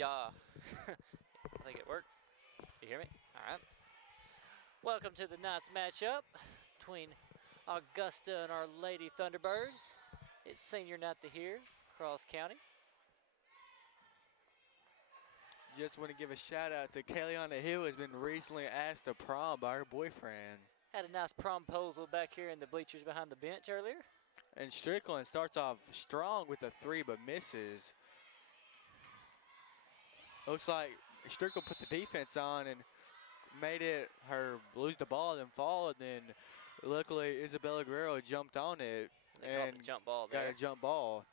Yeah. I think it worked. You hear me? All right. Welcome to the night's matchup between Augusta and our Lady Thunderbirds. It's senior night here, Cross County. Just want to give a shout out to Kayleana Hill, who has been recently asked to prom by her boyfriend. Had a nice promposal back here in the bleachers behind the bench earlier. And Strickland starts off strong with a three but misses. Looks like Strickland put the defense on and made it her lose the ball and then fall, and then luckily Isabella Guerrero jumped on it and jump ball got there. a jump ball.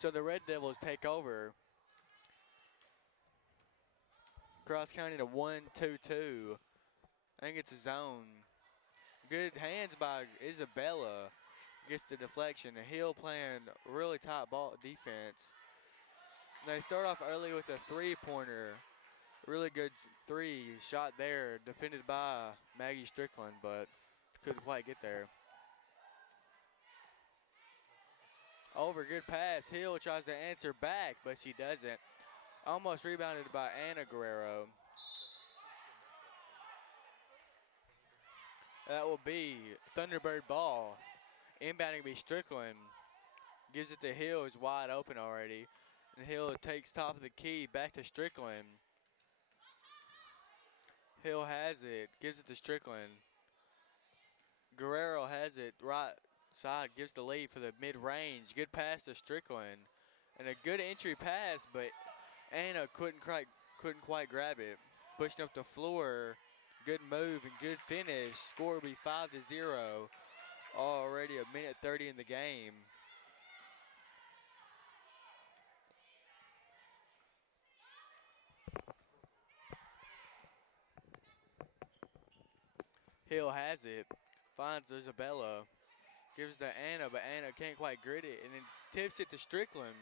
So the Red Devils take over. Cross County to 1-2-2. I think it's a zone. Good hands by Isabella. Gets the deflection. Hill playing really top ball defense. They start off early with a three-pointer. Really good three shot there, defended by Maggie Strickland, but couldn't quite get there. Over, good pass. Hill tries to answer back, but she doesn't. Almost rebounded by Anna Guerrero. That will be Thunderbird ball. Inbounding will be Strickland. Gives it to Hill, is wide open already. And Hill takes top of the key, back to Strickland. Hill has it, gives it to Strickland. Guerrero has it, right side, gives the lead for the mid-range. Good pass to Strickland. And a good entry pass, but Anna couldn't quite grab it. Pushing up the floor. Good move and good finish. Score will be 5-0. Already a minute 30 in the game. Hill has it. Finds Isabella. Gives to Anna, but Anna can't quite grit it. And then tips it to Strickland.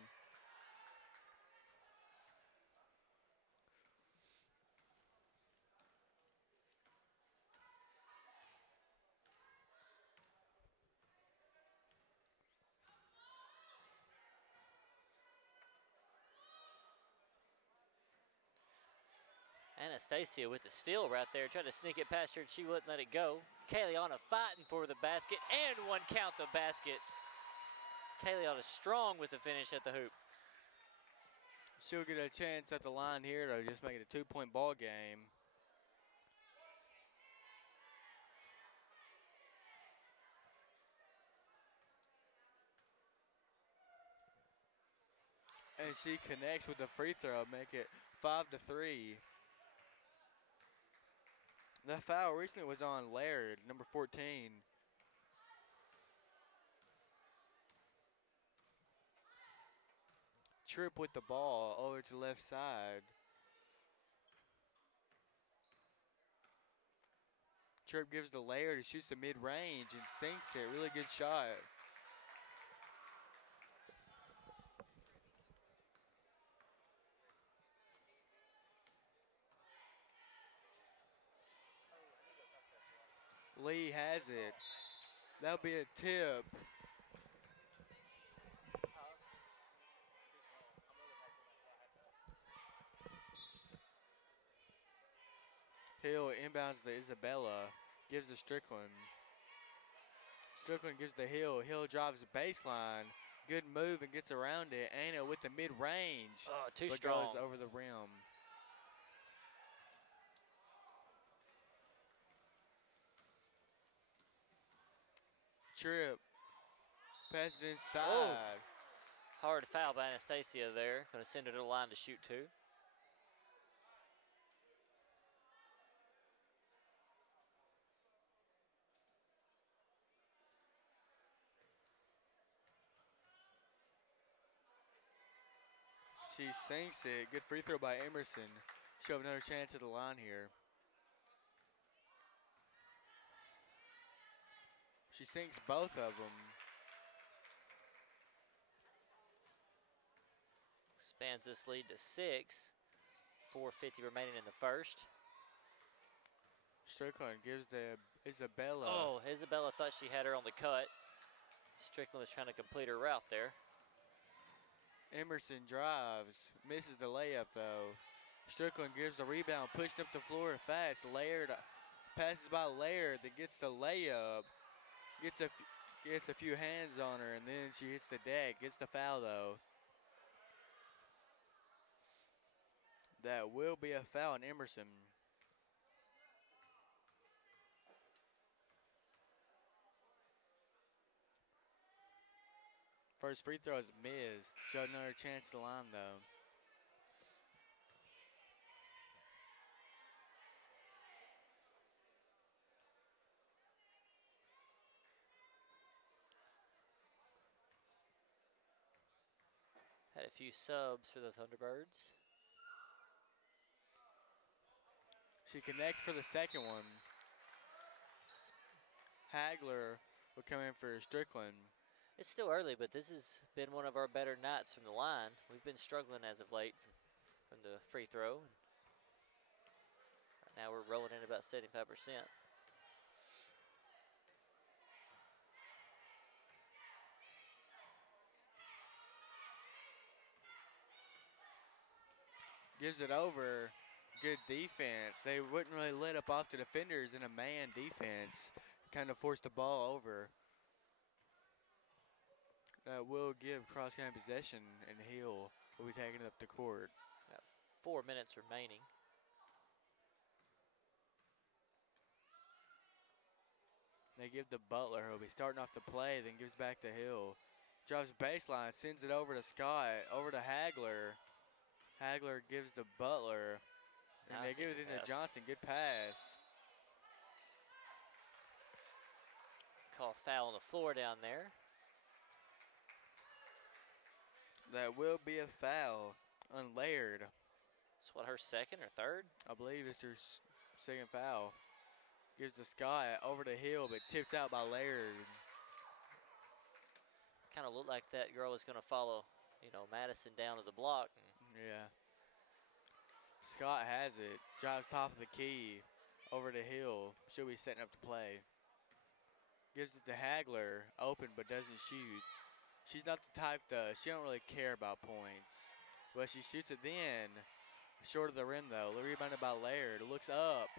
Anastasia with the steal right there. Tried to sneak it past her and she wouldn't let it go. Kayleana fighting for the basket and one count the basket. Kayleana strong with the finish at the hoop. She'll get a chance at the line here to just make it a 2-point ball game. And she connects with the free throw, make it 5-3. That foul recently was on Laird, number 14. Tripp with the ball over to the left side. Tripp gives to Laird, who shoots the mid-range and sinks it. Really good shot. Lee has it. That'll be a tip. Hill inbounds to Isabella. Gives to Strickland. Strickland gives to Hill. Hill drives the baseline. Good move and gets around it. Anna with the mid-range. Oh, too but strong. Goes over the rim. Tripp. Pass it inside. Oh. Hard foul by Anastasia there. Going to send her to the line to shoot two. She sinks it. Good free throw by Emerson. She'll have another chance at the line here. She sinks both of them. Expands this lead to 6. 4:50 remaining in the first. Strickland gives to Isabella. Oh, Isabella thought she had her on the cut. Strickland was trying to complete her route there. Emerson drives, misses the layup though. Strickland gives the rebound, pushed up the floor fast. Laird passes by Laird, that gets the layup, gets a few hands on her, and then she hits the deck. Gets the foul though. That will be a foul on Emerson. First free throw is missed. Showed another chance to the line though. Had a few subs for the Thunderbirds. She connects for the second one. Hagler will come in for Strickland. It's still early, but this has been one of our better nights from the line. We've been struggling as of late from the free throw. Right now we're rolling in about 75%. Gives it over. Good defense. They wouldn't really let up off the defenders in a man defense. Kind of forced the ball over. That will give Cross County possession, and Hill will be taking it up the court. Got 4 minutes remaining. They give to Butler, who'll be starting off the play, then gives back to Hill. Drives baseline, sends it over to Scott, over to Hagler. Hagler gives to Butler. And they give it into Johnson. Good pass. Call foul on the floor down there. That will be a foul on Laird. It's what, her second or third? I believe it's her second foul. Gives to Scott over to Hill, but tipped out by Laird. Kind of looked like that girl was going to follow, Madison down to the block. Yeah. Scott has it. Drives top of the key over to Hill. She'll be setting up to play. Gives it to Hagler. Open but doesn't shoot. She's not the type she don't really care about points. But she shoots it then. Short of the rim though. Rebounded by Laird. Looks up.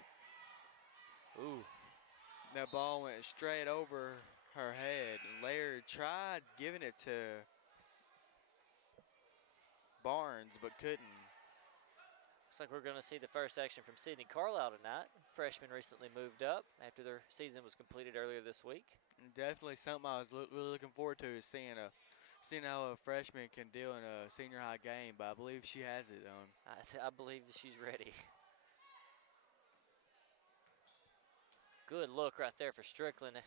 Ooh. That ball went straight over her head. Laird tried giving it to Barnes but couldn't. Looks like we're going to see the first action from Sydney Carlisle tonight. Freshman recently moved up after their season was completed earlier this week. Definitely something I was really looking forward to is seeing how a freshman can deal in a senior high game, but I believe she has it on. I believe that she's ready. Good look right there for Strickland.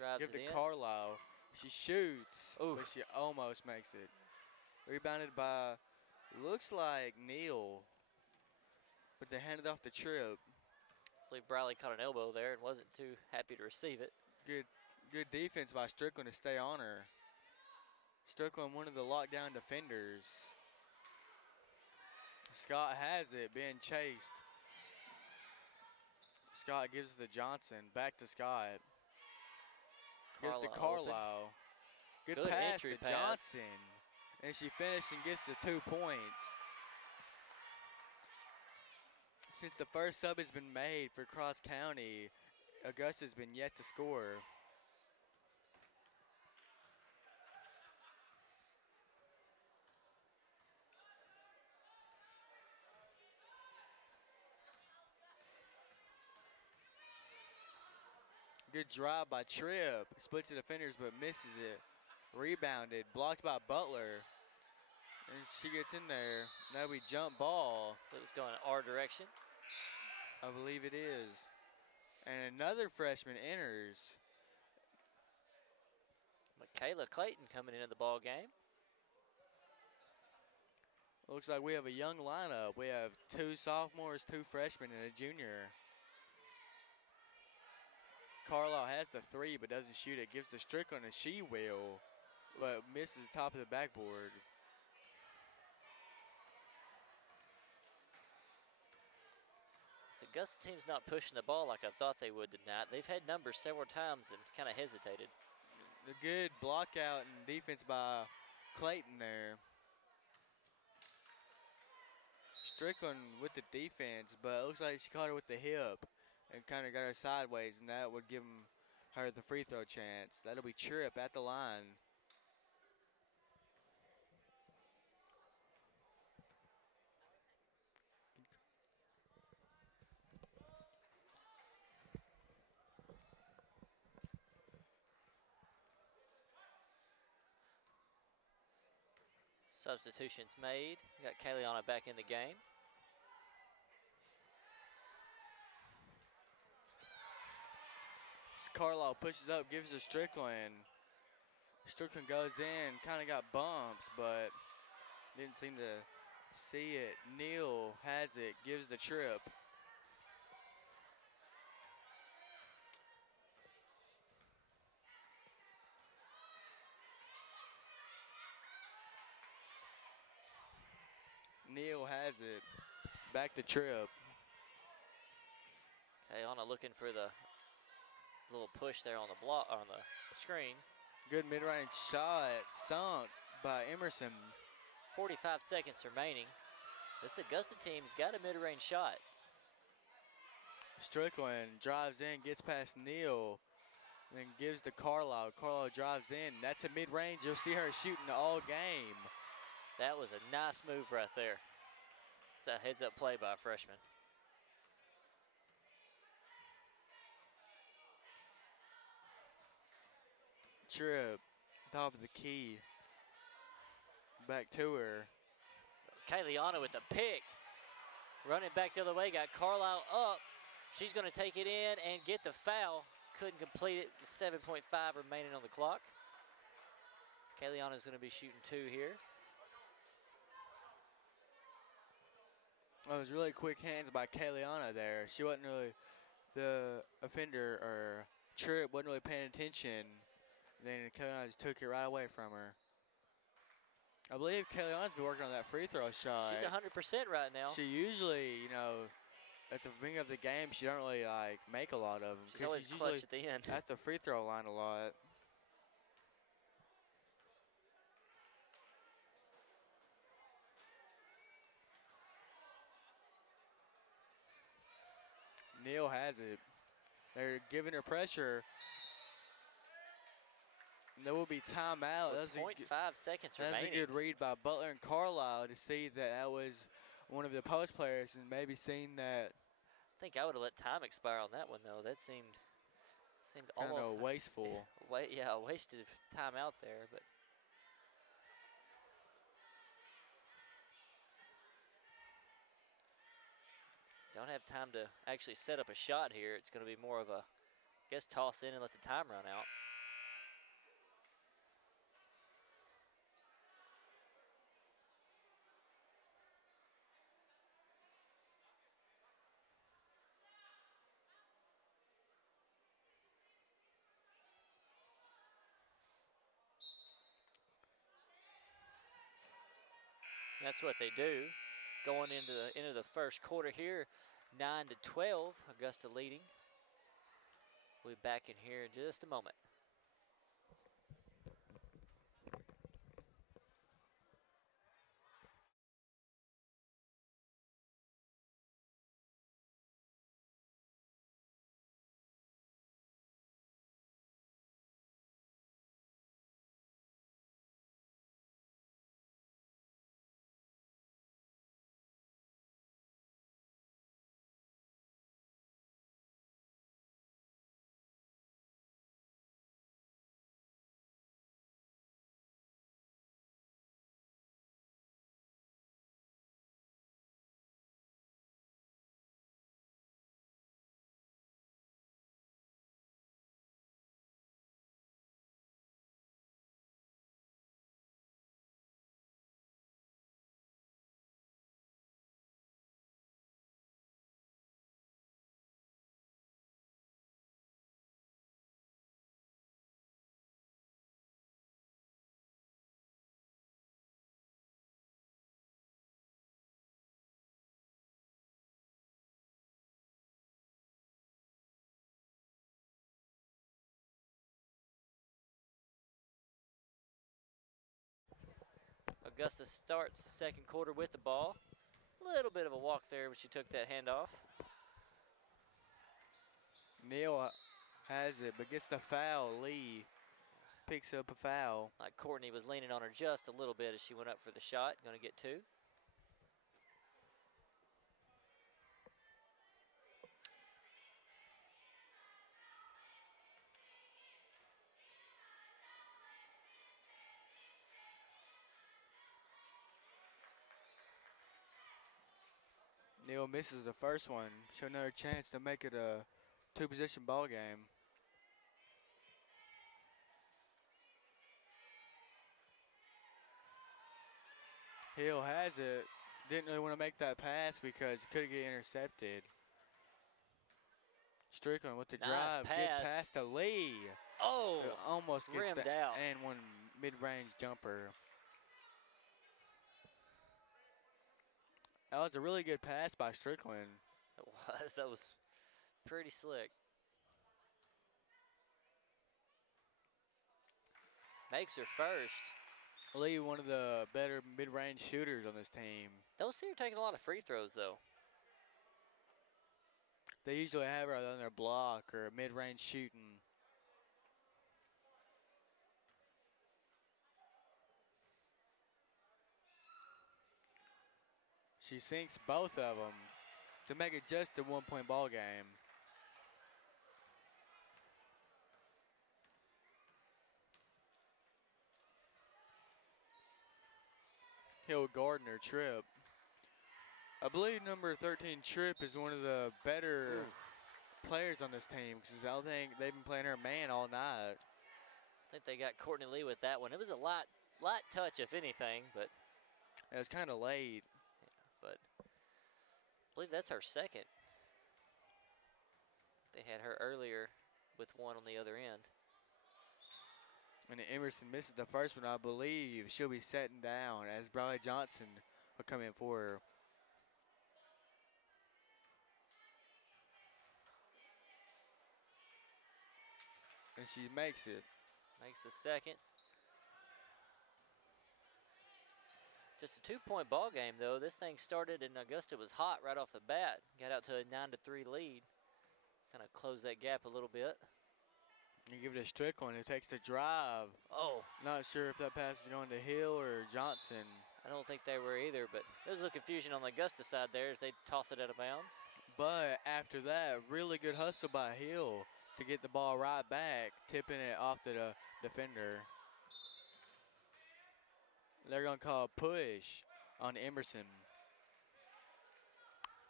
Drives Give it to in. Carlisle. She shoots, Ooh. but she almost makes it. Rebounded by, looks like Neal, but they handed off the trip. I believe Briley caught an elbow there and wasn't too happy to receive it. Good defense by Strickland to stay on her. Strickland, one of the lockdown defenders. Scott has it, being chased. Scott gives it to Johnson. Back to Scott. Gives to Carlisle. Good pass to Johnson. And she finished and gets the 2 points. Since the first sub has been made for Cross County, Augusta's been yet to score. Good drive by Tripp. Splits the defenders but misses it. Rebounded. Blocked by Butler. And she gets in there. That'll be jump ball. It was going our direction. I believe it is. And another freshman enters. Michaela Clayton coming into the ball game. Looks like we have a young lineup. We have 2 sophomores, 2 freshmen, and a junior. Carlisle has the 3 but doesn't shoot it. Gives to Strickland and she will, but misses the top of the backboard. This Augusta team's not pushing the ball like I thought they would tonight. They've had numbers several times and kind of hesitated. A good block out and defense by Clayton there. Strickland with the defense, but it looks like she caught her with the hip and kind of got her sideways, and that would give her the free throw chance. That'll be Tripp at the line. Substitutions made. We got Kayliana back in the game. Carlisle pushes up, gives to Strickland. Strickland goes in, kind of got bumped, but didn't seem to see it. Neal has it, gives the Tripp. Neal has it. Back to Tripp. Kayliana looking for the little push there on the block on the screen. Good mid-range shot, sunk by Emerson. 45 seconds remaining. This Augusta team's got a mid-range shot. Strickland drives in, gets past Neal, then gives to Carlisle. Carlisle drives in. That's a mid-range. You'll see her shooting all game. That was a nice move right there. It's a heads-up play by a freshman. Tripp, top of the key. Back to her. Kayliana with the pick. Running back the other way, got Carlisle up. She's going to take it in and get the foul. Couldn't complete it. 7.5 remaining on the clock. Kayliana's going to be shooting 2 here. It was really quick hands by Kayliana there. She wasn't really, the offender, or Tripp wasn't really paying attention. Then Kayliana just took it right away from her. I believe Kayliana's been working on that free throw shot. She's 100% right now. She usually, at the beginning of the game, she don't really make a lot of them. She's always clutch at the end. At the free throw line a lot. Neal has it. They're giving her pressure. And there will be timeout. With 0.5 seconds remaining. That's a good read by Butler and Carlisle to see that was one of the post players and maybe seen that. I think I would have let time expire on that one though. That seemed kind almost of wasteful. Yeah, a wasted timeout there, but. Don't have time to actually set up a shot here. It's going to be more of a, I guess, toss in and let the time run out. That's what they do. Going into the first quarter here, 9-12, Augusta leading. We'll be back in here in just a moment. Augusta starts the second quarter with the ball. Little bit of a walk there, but she took that handoff. Neal has it, but gets the foul. Lee picks up a foul. Like Courtney was leaning on her just a little bit as she went up for the shot. Going to get 2. Neal misses the first one. Show another chance to make it a 2-position ball game. Hill has it. Didn't really want to make that pass because it could get intercepted. Strickland with the Nice drive. pass. Good pass to Lee. Oh, It almost gets rimmed the out. and one mid-range jumper. That was a really good pass by Strickland. It was. That was pretty slick. Makes her first. Lee, one of the better mid-range shooters on this team. Don't see her taking a lot of free throws, though. They usually have her on their block or mid-range shooting. She sinks both of them to make it just a 1-point ball game. Hill Gardner Tripp. I believe number 13 Tripp is one of the better players on this team because I don't think they've been playing her man all night. I think they got Courtney Lee with that one. It was a light touch, if anything, but It was kind of late. I believe that's her second. They had her earlier with one on the other end. And Emerson misses the first one, I believe she'll be setting down as Briley Johnson will come in for her. And she makes it. Makes the second. Just a 2-point ball game, though. This thing started and Augusta was hot right off the bat. Got out to a 9-3 lead. Kind of closed that gap a little bit. You give it to Strickland who takes the drive. Oh, Not sure if that pass is going to Hill or Johnson. I don't think they were either, but there was a little confusion on the Augusta side there as they toss it out of bounds. But after that, really good hustle by Hill to get the ball right back, tipping it off to the defender. They're going to call a push on Emerson.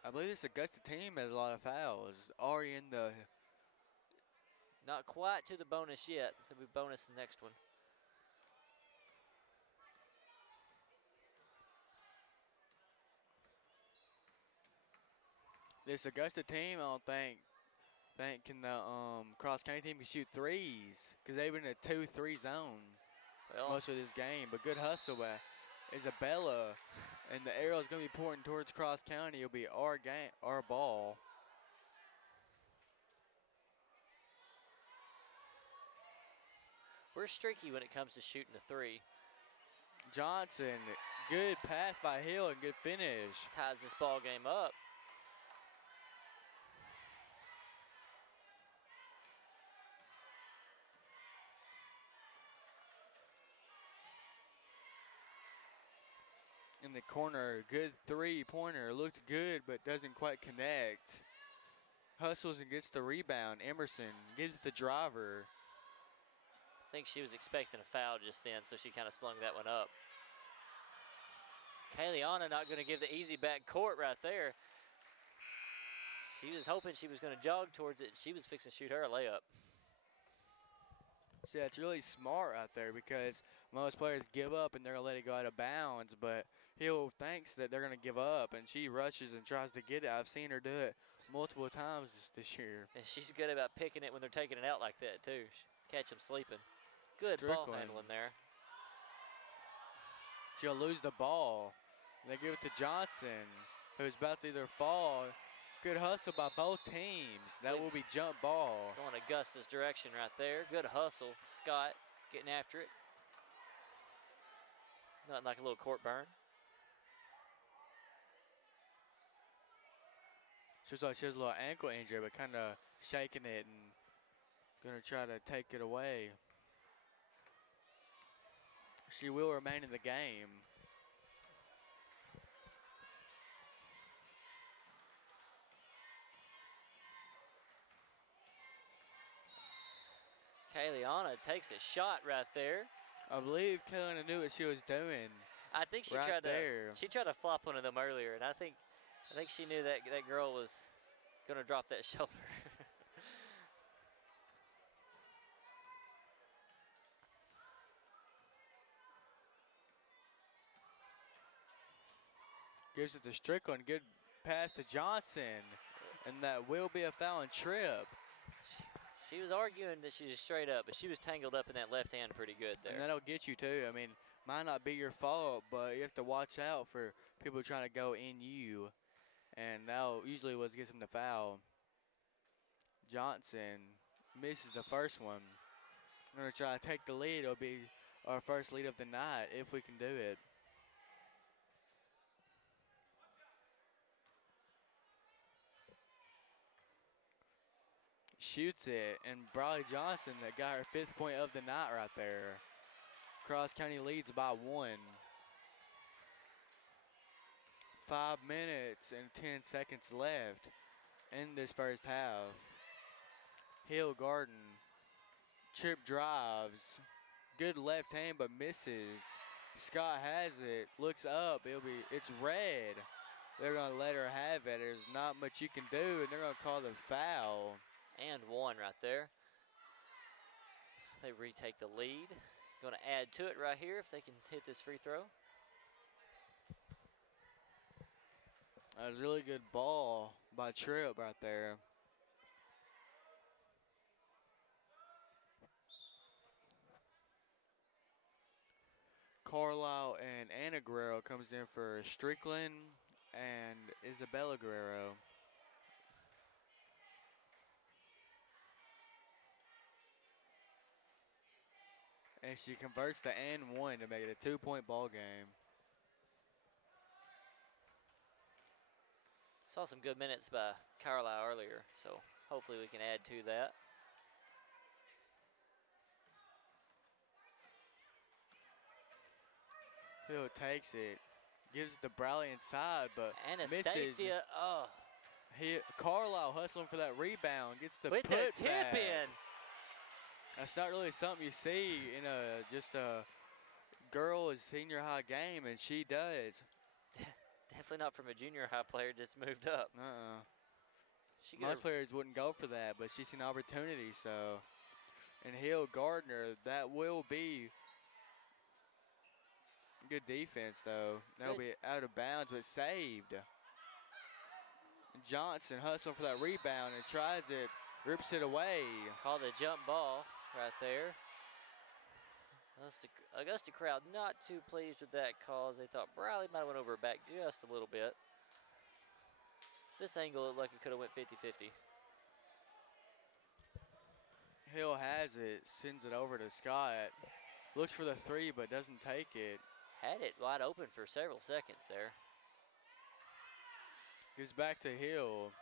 I believe this Augusta team has a lot of fouls. Already in the... Not quite to the bonus yet. There'll be bonus the next one. This Augusta team, I don't think can the cross county team can shoot threes because they've been in a 2-3 zone Well, most of this game. But good hustle by Isabella, and the arrow is going to be pointing towards cross county. It'll be our game, our ball. we're streaky when it comes to shooting the three. Johnson, good pass by Hill and good finish. Ties this ball game up. In the corner, good 3-pointer. Looked good, but doesn't quite connect. Hustles and gets the rebound. Emerson gives the driver. I think she was expecting a foul just then, so she kind of slung that one up. Kayliana not going to give the easy back court right there. She was hoping she was going to jog towards it. She was fixing to shoot her a layup. Yeah, it's really smart out there because most players give up and they're going to let it go out of bounds, but Hill thinks that they're going to give up, and she rushes and tries to get it. I've seen her do it multiple times this year. And she's good about picking it when they're taking it out like that, too. Catch them sleeping. Good ball Strickland. handling there. She'll lose the ball. They give it to Johnson, who's about to either fall. Good hustle by both teams. That will be jump ball. Going Augusta's direction right there. Good hustle. Scott getting after it. Nothing like a little court burn. Just like she has a little ankle injury, but kind of shaking it and gonna try to take it away. She will remain in the game. Kayliana takes a shot right there. I believe Kayliana knew what she was doing. I think she Right tried there. to. She tried to flop one of them earlier, and I think she knew that girl was gonna drop that shoulder. Gives it to Strickland. Good pass to Johnson. And that will be a foul and trip. She was arguing that she was straight up, but she was tangled up in that left hand pretty good there. And that'll get you too. I mean, might not be your fault, but you have to watch out for people trying to go in you. And that usually what gets them the foul. Johnson misses the first one. We're going to try to take the lead. It'll be our first lead of the night if we can do it. Shoots it, and Briley Johnson that got her 5th point of the night right there. Cross County leads by 1. 5 minutes and 10 seconds left in this first half. Hill Garden, trip drives, good left hand but misses. Scott has it, looks up, it's red. They're gonna let her have it. There's not much you can do, and they're gonna call the foul. And one right there. They retake the lead. Going to add to it right here if they can hit this free throw. That was a really good ball by Tripp right there. Carlisle and Anna Guerrero comes in for Strickland and Isabella Guerrero. And she converts the and 1 to make it a 2-point ball game. Saw some good minutes by Carlisle earlier, so hopefully we can add to that. Hill takes it, gives it to Briley inside, but Anastasia, misses. oh. Carlisle hustling for that rebound, gets the with put the tip in. That's not really something you see in just a girls senior high game, and she does. Definitely not from a junior high player just moved up. Most players wouldn't go for that, but she's an opportunity. So, and Hill Gardner, that will be good defense though. That'll be out of bounds, but saved. Johnson hustling for that rebound and tries it, rips it away. Called a jump ball right there. Augusta crowd not too pleased with that call. They thought Briley might have went over her back just a little bit. This angle looked like it could have went 50-50. Hill has it, sends it over to Scott. Looks for the 3, but doesn't take it. Had it wide open for several seconds there. Gives back to Hill.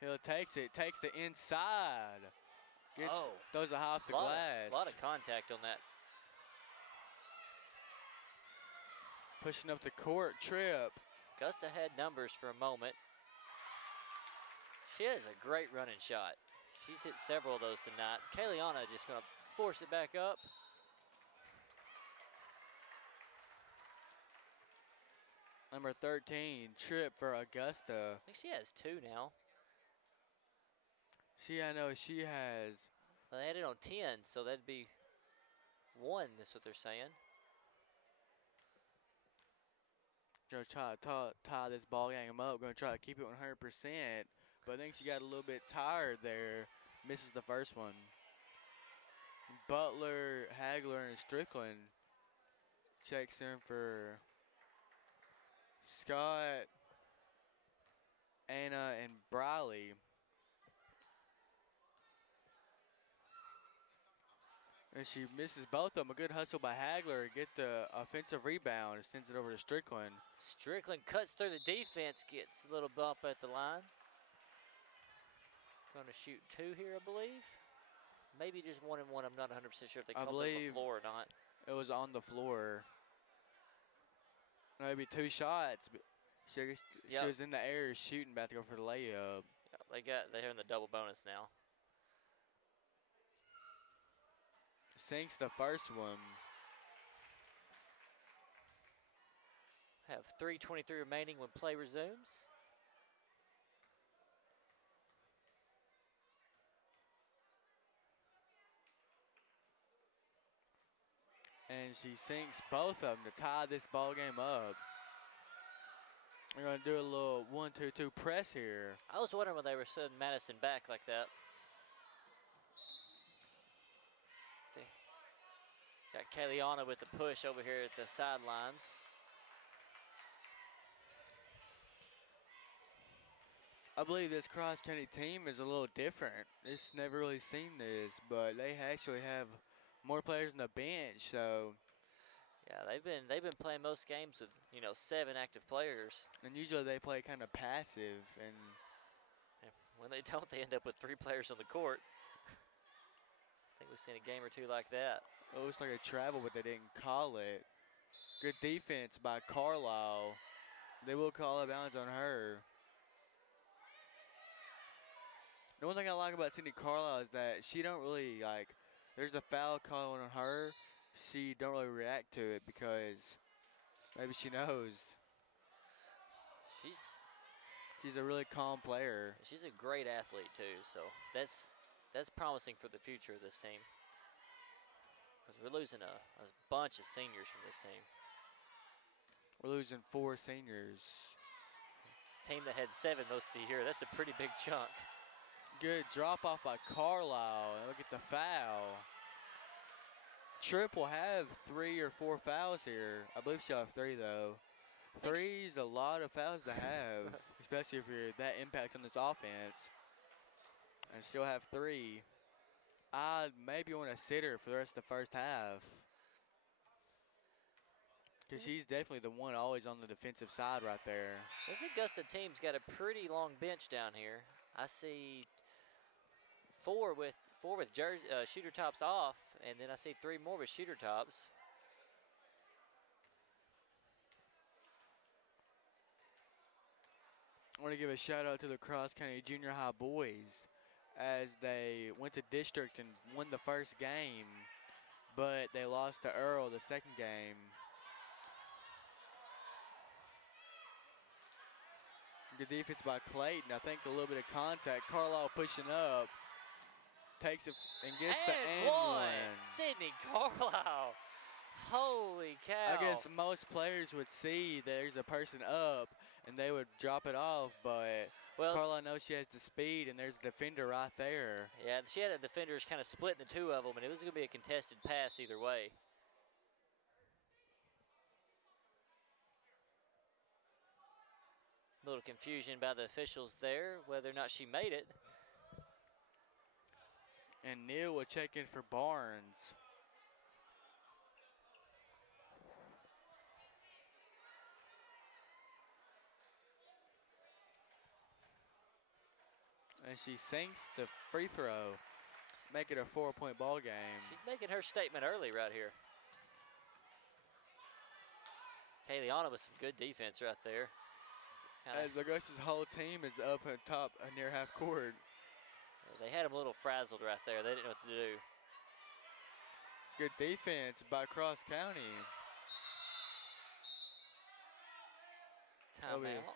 Hill takes it, takes the inside. Throws it off the glass. A lot of contact on that. Pushing up the court, Tripp. Augusta had numbers for a moment. She has a great running shot. She's hit several of those tonight. Kayliana just going to force it back up. Number 13, Tripp for Augusta. I think she has 2 now. I know she has. Well, they had it on 10, so that'd be 1, that's what they're saying. Gonna try to tie this ball game up. Gonna try to keep it 100%. But I think she got a little bit tired there. Misses the first one. Butler, Hagler, and Strickland checks in for Scott, Anna, and Briley. And she misses both of them. A good hustle by Hagler. Get the offensive rebound and sends it over to Strickland. Strickland cuts through the defense, gets a little bump at the line. Going to shoot 2 here, I believe. Maybe just 1 and 1. I'm not 100% sure if they I called it on the believe floor or not. it was on the floor. Maybe 2 shots. But she Yep. was in the air shooting, about to go for the layup. Yeah, they're in the double bonus now. Sinks the first one. Have 3:23 remaining when play resumes. And she sinks both of them to tie this ball game up. We're going to do a little 1-2-2 press here. I was wondering why they were sending Madison back like that. Got Kaliana with the push over here at the sidelines. I believe this Cross County team is a little different. It's never really seen this, but they actually have more players on the bench, so. Yeah, they've been playing most games with 7 active players. And usually they play kind of passive, and when they don't, they end up with 3 players on the court. I think we've seen a game or 2 like that. it looks like a travel, but they didn't call it. Good defense by Carlisle. They will call it bounds on her. The one thing I like about Cindy Carlisle is that she don't really there's a foul call on her, she don't really react to it because maybe she knows. She's a really calm player. She's a great athlete too, so that's promising for the future of this team. Because we're losing a bunch of seniors from this team. We're losing 4 seniors. Team that had 7 most of the year. That's a pretty big chunk. Good drop off by Carlisle, and look at the foul. Tripp will have 3 or 4 fouls here. I believe she'll have 3 though. 3's a lot of fouls to have, especially if you're that impact on this offense. And she'll have 3. I maybe want to sit her for the rest of the first half. Because she's definitely the one always on the defensive side right there. This Augusta team's got a pretty long bench down here. I see 4 with shooter tops off, and then I see 3 more with shooter tops. I want to give a shout out to the Cross County Junior High boys as they went to district and won the first game, but they lost to Earl the second game. Good defense by Clayton. I think a little bit of contact. Carlisle pushing up. Takes it and gets the and one. Sydney Carlisle. Holy cow. I guess most players would see there's a person up and they would drop it off, but Carlisle knows she has the speed and there's a defender right there. Yeah, she had a defenders kind of split into 2 of them, and it was going to be a contested pass either way. A little confusion by the officials there, whether or not she made it. And Neal will check in for Barnes. And she sinks the free throw, make it a 4-point ball game. She's making her statement early right here. Kaliana with some good defense right there. As Augusta's whole team is up at top near half court. They had them a little frazzled right there. They didn't know what to do. Good defense by Cross County. Timeout.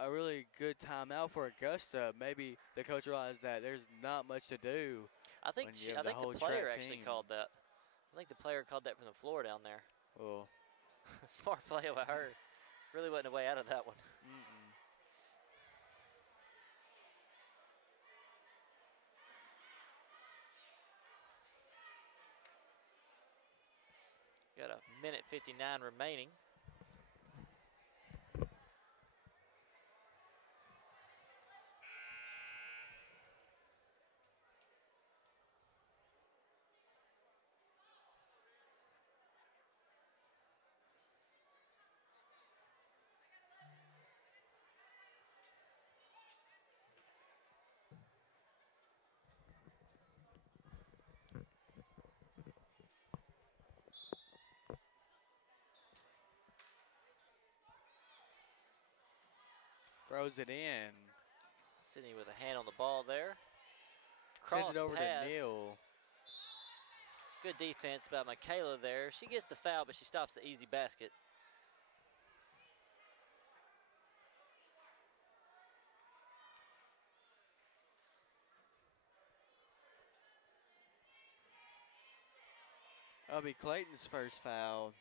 A really good timeout for Augusta. Maybe the coach realized that there's not much to do. I think the player actually called that. I think the player called that from the floor down there. Oh. Smart play by her. Really wasn't a way out of that one. Got a minute 59 remaining. Throws it in. Sydney with a hand on the ball there. Sends Cross it over pass. to Neal. Good defense by Michaela there. She gets the foul, but she stops the easy basket. That'll be Clayton's first foul.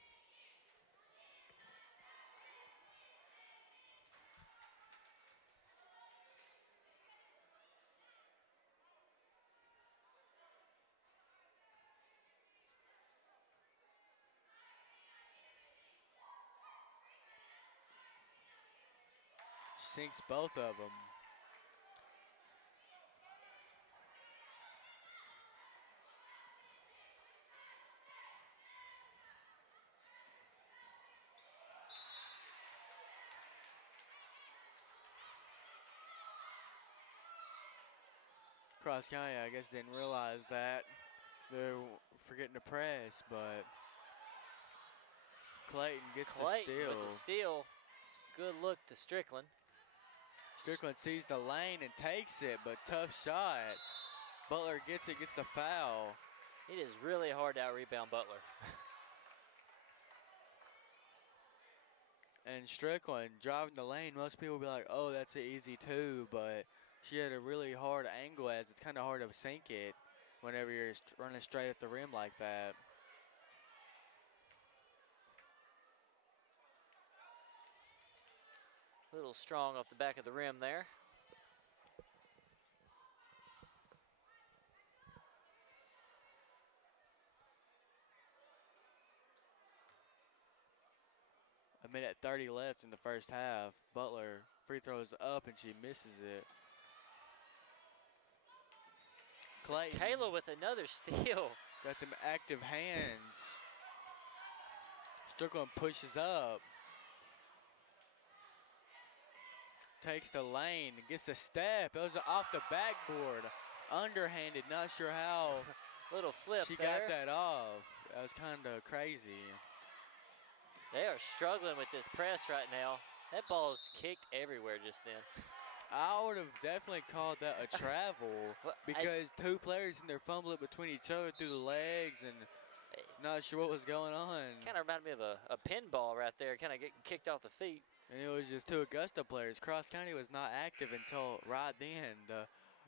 She sinks both of them. Cross County, I guess, didn't realize that. They're forgetting to press, but Clayton gets Clayton the steal. with the steal. Good look to Strickland. Strickland sees the lane and takes it, but tough shot. Butler gets it, gets the foul. It is really hard to out-rebound Butler. And Strickland driving the lane, most people will be like, oh, that's an easy two, but she had a really hard angle as it's kind of hard to sink it whenever you're running straight at the rim like that. A little strong off the back of the rim there. A minute 30 left in the first half. Butler free throws up and she misses it. Clayton. Kayla with another steal. Got some active hands. Strickland pushes up. Takes the lane, gets the step. It was off the backboard. Underhanded, not sure how Little flip she there. got that off. That was kind of crazy. They are struggling with this press right now. That ball is kicked everywhere just then. I would have definitely called that a travel Well, because two players in there fumbling between each other through the legs and not sure what was going on. Kind of reminded me of a pinball right there, kind of getting kicked off the feet. And it was just two Augusta players. Cross County was not active until right then the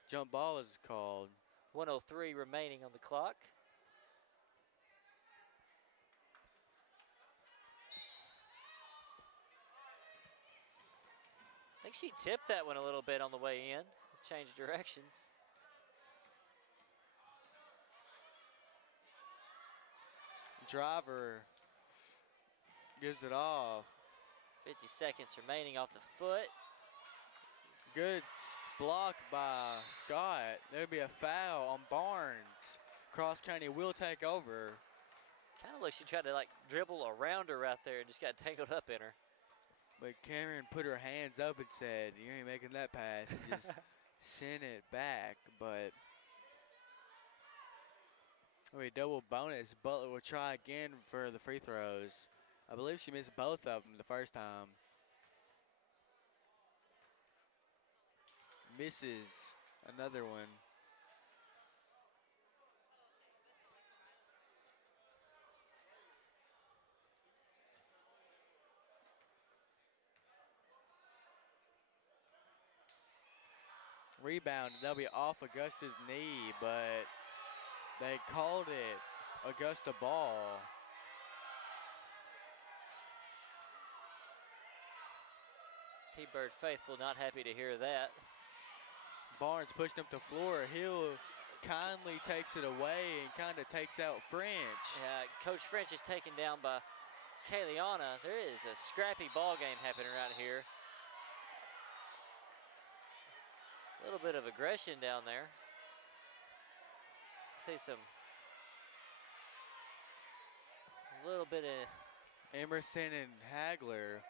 jump ball was called. 1:03 remaining on the clock. I think she tipped that one a little bit on the way in. Changed directions. Driver gives it off. 50 seconds remaining off the foot. Good block by Scott. There'll be a foul on Barnes. Cross County will take over. Kind of looks she tried to like dribble around her right there and just got tangled up in her. But Cameron put her hands up and said, you ain't making that pass. And just sent it back. But it'll be a double bonus. Butler will try again for the free throws. I believe she missed both of them the first time. Misses another one. Rebound, they'll be off Augusta's knee, but they called it Augusta ball. T-Bird faithful not happy to hear that. Barnes pushing up the floor. Hill kindly takes it away and kind of takes out French. Yeah, Coach French is taken down by Kayliana. There is a scrappy ball game happening right here. A little bit of aggression down there. See some, a little bit of Emerson and Hagler.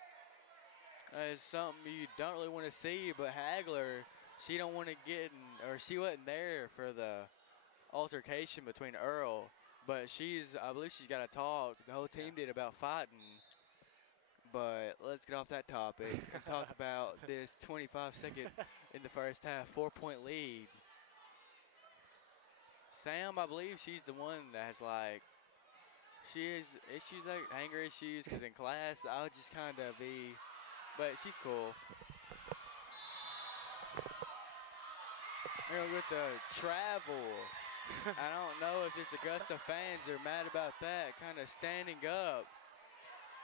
That is something you don't really want to see, but Hagler, she don't want to get in, or she wasn't there for the altercation between Earl, but I believe she's got to talk. The whole team did about fighting, But let's get off that topic and talk about this 25-second in the first half 4-point lead. Sam, I believe she's the one that has she has issues like anger issues because in class I would just kind of be, but she's cool. With the travel, I don't know if this Augusta fans are mad about that. Kind of standing up,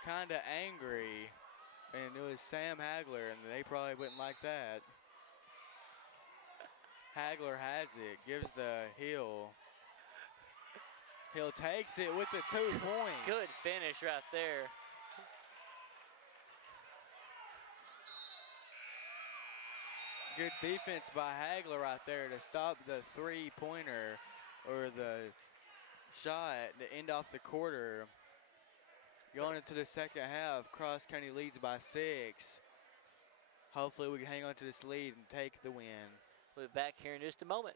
kind of angry, and it was Sam Hagler, and they probably wouldn't like that. Hagler has it, gives the Hill. Hill takes it with the 2 points. Good finish right there. Good defense by Hagler right there to stop the 3-pointer or the shot to end off the quarter. Going into the second half, Cross County leads by 6. Hopefully we can hang on to this lead and take the win. We'll be back here in just a moment.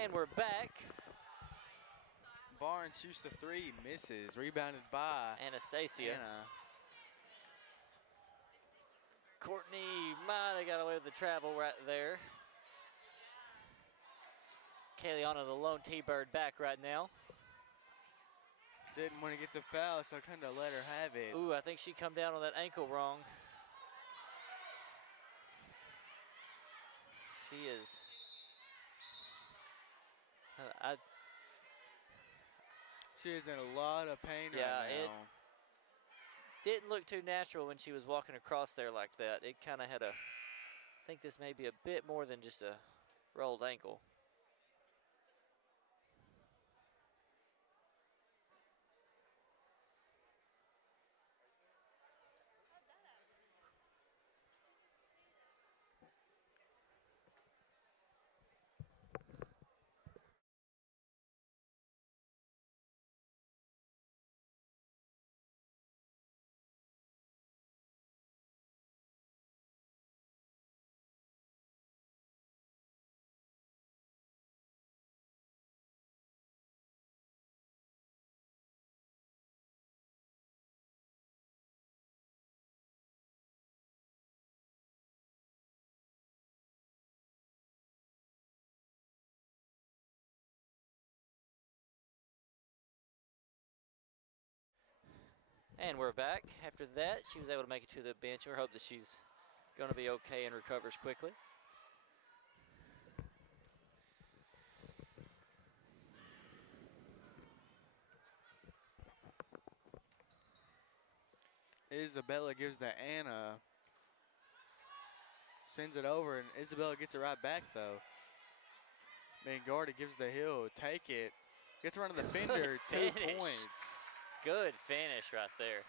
And we're back. Barnes shoots the three, misses. Rebounded by Anastasia. Anna. Courtney might have got away with the travel right there. Kayliana, the lone T-Bird, back right now. Didn't want to get the foul, so I kind of let her have it. Ooh, I think she come down on that ankle wrong. She is. She is in a lot of pain right now. It didn't look too natural when she was walking across there like that. It kind of had a. I think this may be a bit more than just a rolled ankle. And we're back. After that, she was able to make it to the bench. We hope that she's going to be okay and recovers quickly. Isabella gives to Anna. Sends it over, and Isabella gets it right back, though. Mangardi gives the Hill. Take it. Gets around the defender. 2 points. Good finish right there.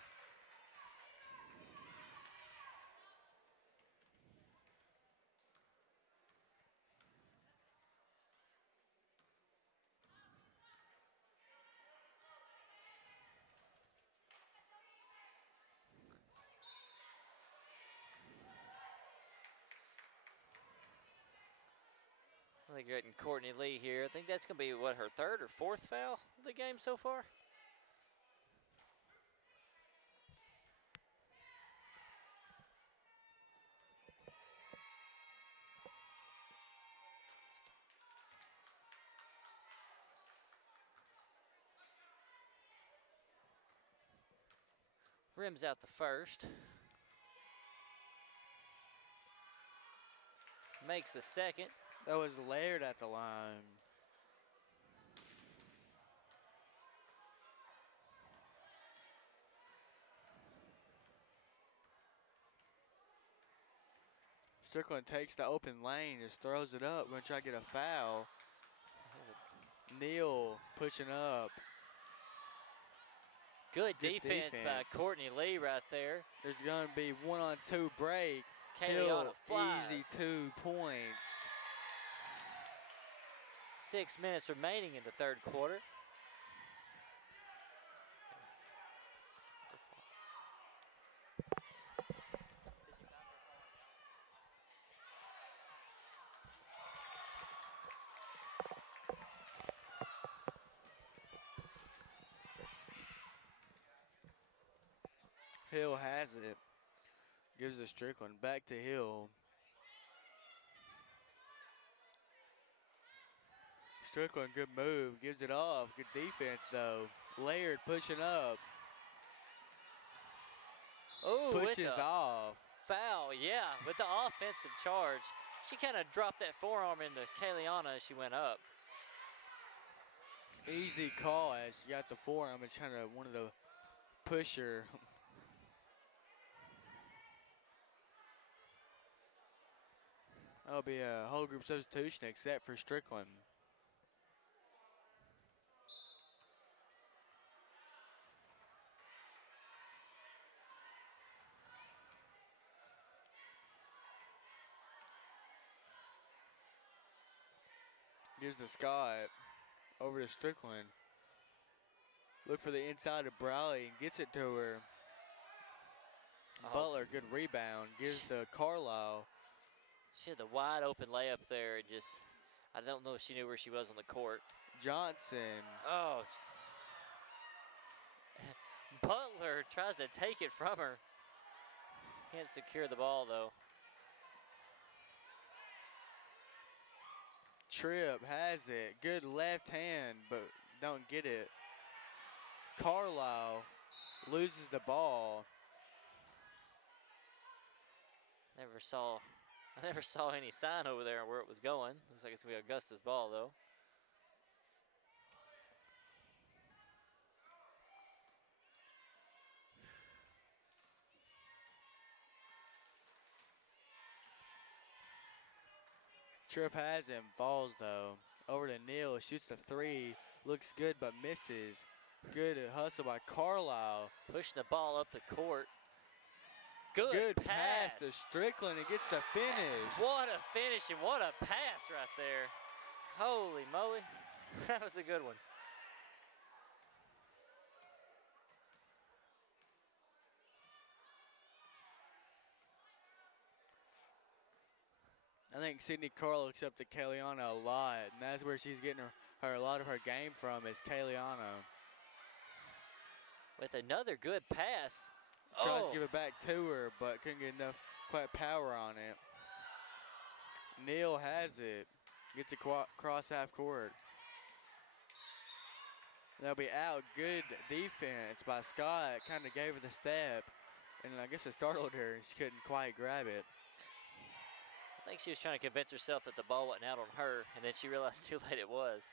I think getting Courtney Lee here. I think that's going to be, what, her third or fourth foul of the game so far? Rims out the first. Makes the second. That was Laird at the line. Strickland takes the open lane, just throws it up. Going to try to get a foul. Neal pushing up. Good defense by Courtney Lee right there. There's going to be 1-on-2 break. Kayliana flies. Easy 2 points. 6 minutes remaining in the third quarter. Hill has it. Gives it Strickland. Back to Hill. Strickland, good move. Gives it off. Good defense, though. Laird pushing up. Oh, pushes off. Foul, yeah, with the offensive charge. She kind of dropped that forearm into Kayliana as she went up. Easy call as she got the forearm. It's kind of wanted to push her. That'll be a whole group substitution except for Strickland. Gives to Scott. Over to Strickland. Look for the inside of Brawley and gets it to her. Butler, good rebound. Gives to Carlisle. She had the wide open layup there. I don't know if she knew where she was on the court. Johnson. Oh. Butler tries to take it from her. Can't secure the ball, though. Tripp has it. Good left hand, but don't get it. Carlisle loses the ball. I never saw any sign over there where it was going. Looks like it's going to be Augusta's ball, though. Tripp has him. Falls, though. Over to Neal. Shoots the three. Looks good, but misses. Good hustle by Carlisle. Pushing the ball up the court. Good pass to Strickland. It gets the finish. What a finish and what a pass right there. Holy moly. That was a good one. I think Sydney Carlisle looks up to Kaliana a lot, and that's where she's getting a lot of her game from is Kaliana. With another good pass. Tries to give it back to her, but couldn't get enough quite power on it. Neal has it. Gets it cross half court. They'll be out. Good defense by Scott. Kind of gave her the step, and I guess it startled her, and she couldn't quite grab it. I think she was trying to convince herself that the ball wasn't out on her, and then she realized too late it was.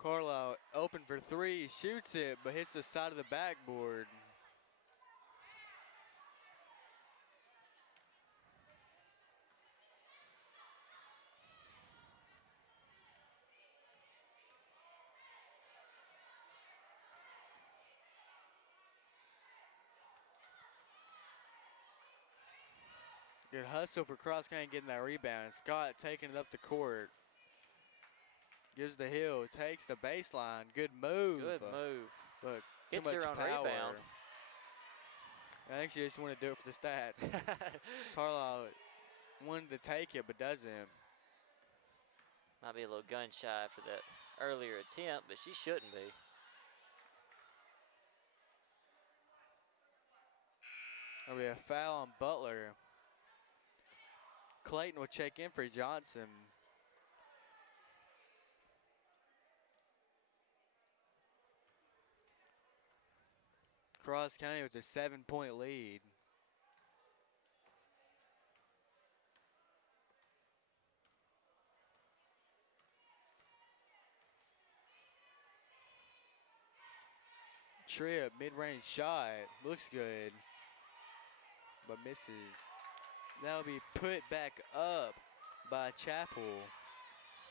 Carlisle open for three, shoots it, but hits the side of the backboard. Good hustle for Cross County getting that rebound. Scott taking it up the court. Gives the heel, takes the baseline. Good move. Good move. But gets too much her on power. Rebound. I think she just wanted to do it for the stats. Carlisle wanted to take it, but doesn't. Might be a little gun shy for that earlier attempt, but she shouldn't be. There'll be a foul on Butler. Clayton will check in for Johnson. Cross County with a 7-point lead. Tripp, mid-range shot. Looks good, but misses. That'll be put back up by Chapel.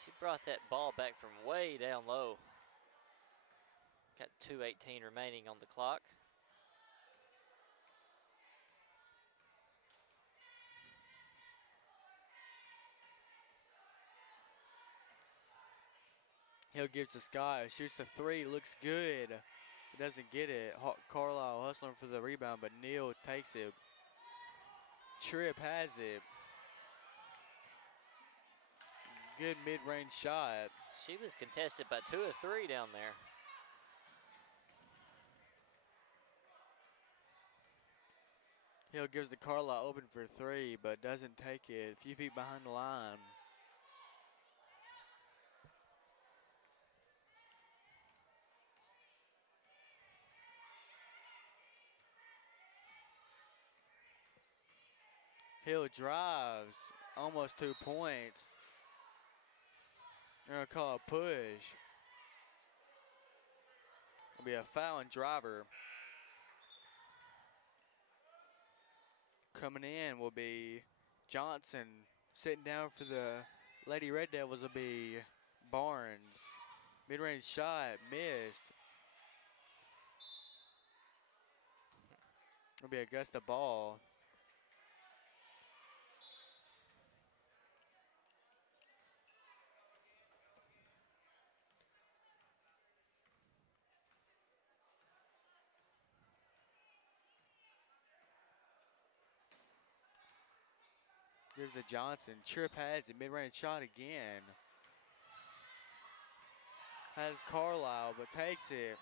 She brought that ball back from way down low. Got 2:18 remaining on the clock. He'll give to Scott. Shoots the three. Looks good. He doesn't get it. Carlisle hustling for the rebound, but Neal takes it. Tripp has it. Good mid-range shot. She was contested by 2 or 3 down there. Hill gives the Carlisle open for three, but doesn't take it. A few feet behind the line. Hill drives, almost 2 points. They're going to call a push. It'll be a foul and driver. Coming in will be Johnson. Sitting down for the Lady Red Devils will be Barnes. Mid-range shot, missed. It'll be Augusta ball. Gives to Johnson. Tripp has the mid-range shot again. Has Carlisle, but takes it.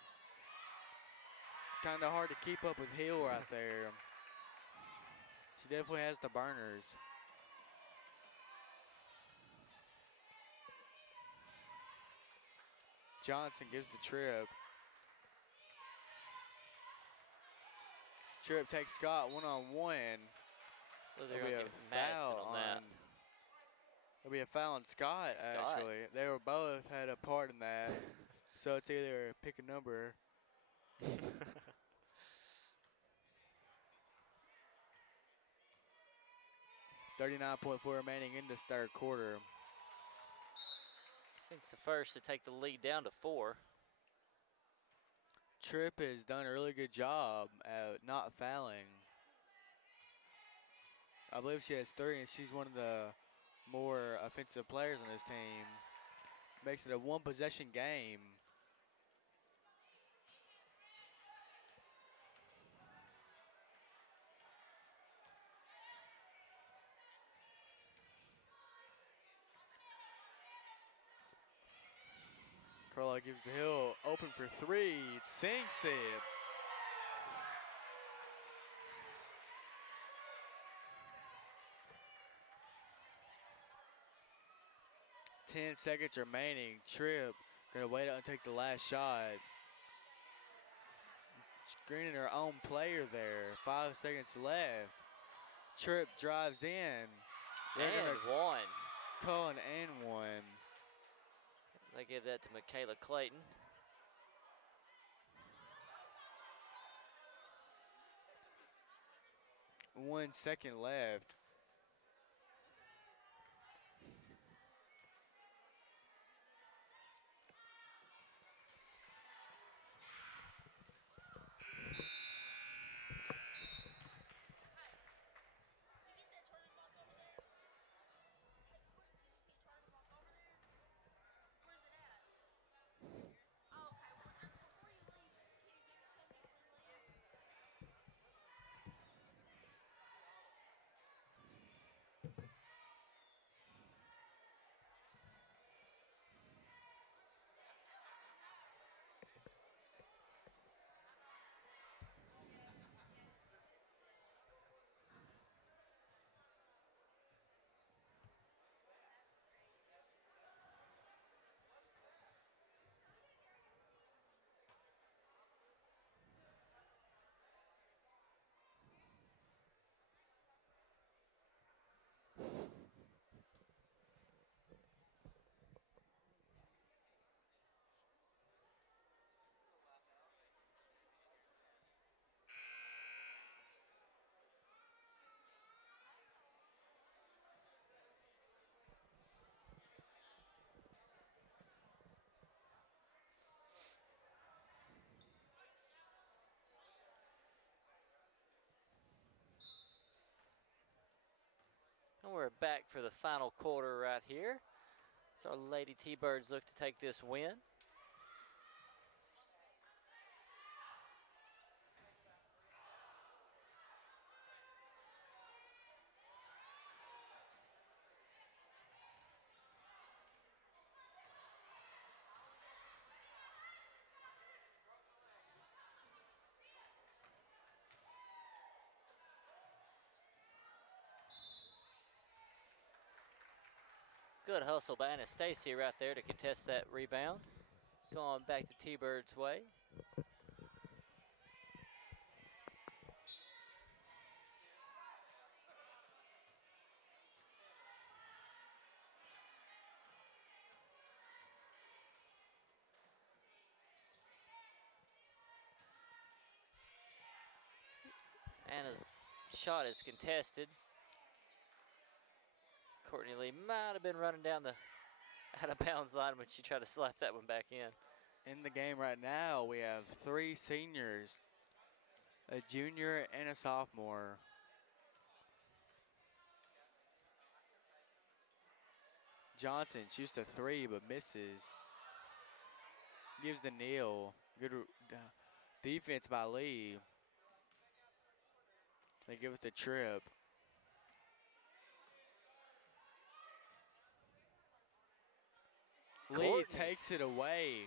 Kind of hard to keep up with Hill right there. She definitely has the burners. Johnson gives the Tripp. Tripp takes Scott one-on-one. They're going to get Madison on that. There'll be a foul on Scott, actually. They were both had a part in that. So it's either pick a number. 39.4 remaining in this third quarter. Sinks the first to take the lead down to 4. Tripp has done a really good job at not fouling. I believe she has 3, and she's one of the more offensive players on this team. Makes it a one-possession game. Carlisle gives the Hill open for 3. Sinks it. Ten seconds remaining. Tripp gonna wait out and take the last shot. Screening her own player there. 5 seconds left. Tripp drives in. And one. Call an and one. They give that to Michaela Clayton. One second left. And we're back for the final quarter right here. So our Lady T-Birds look to take this win. Good hustle by Anastasia right there to contest that rebound. Going back to T-Bird's way. Anna's shot is contested. Courtney Lee might have been running down the out-of-bounds line when she tried to slap that one back in. In the game right now, we have 3 seniors, a junior and a sophomore. Johnson shoots a 3 but misses. Gives to Neal. Good defense by Lee. They give it to Tripp. Lee Courtney's- takes it away.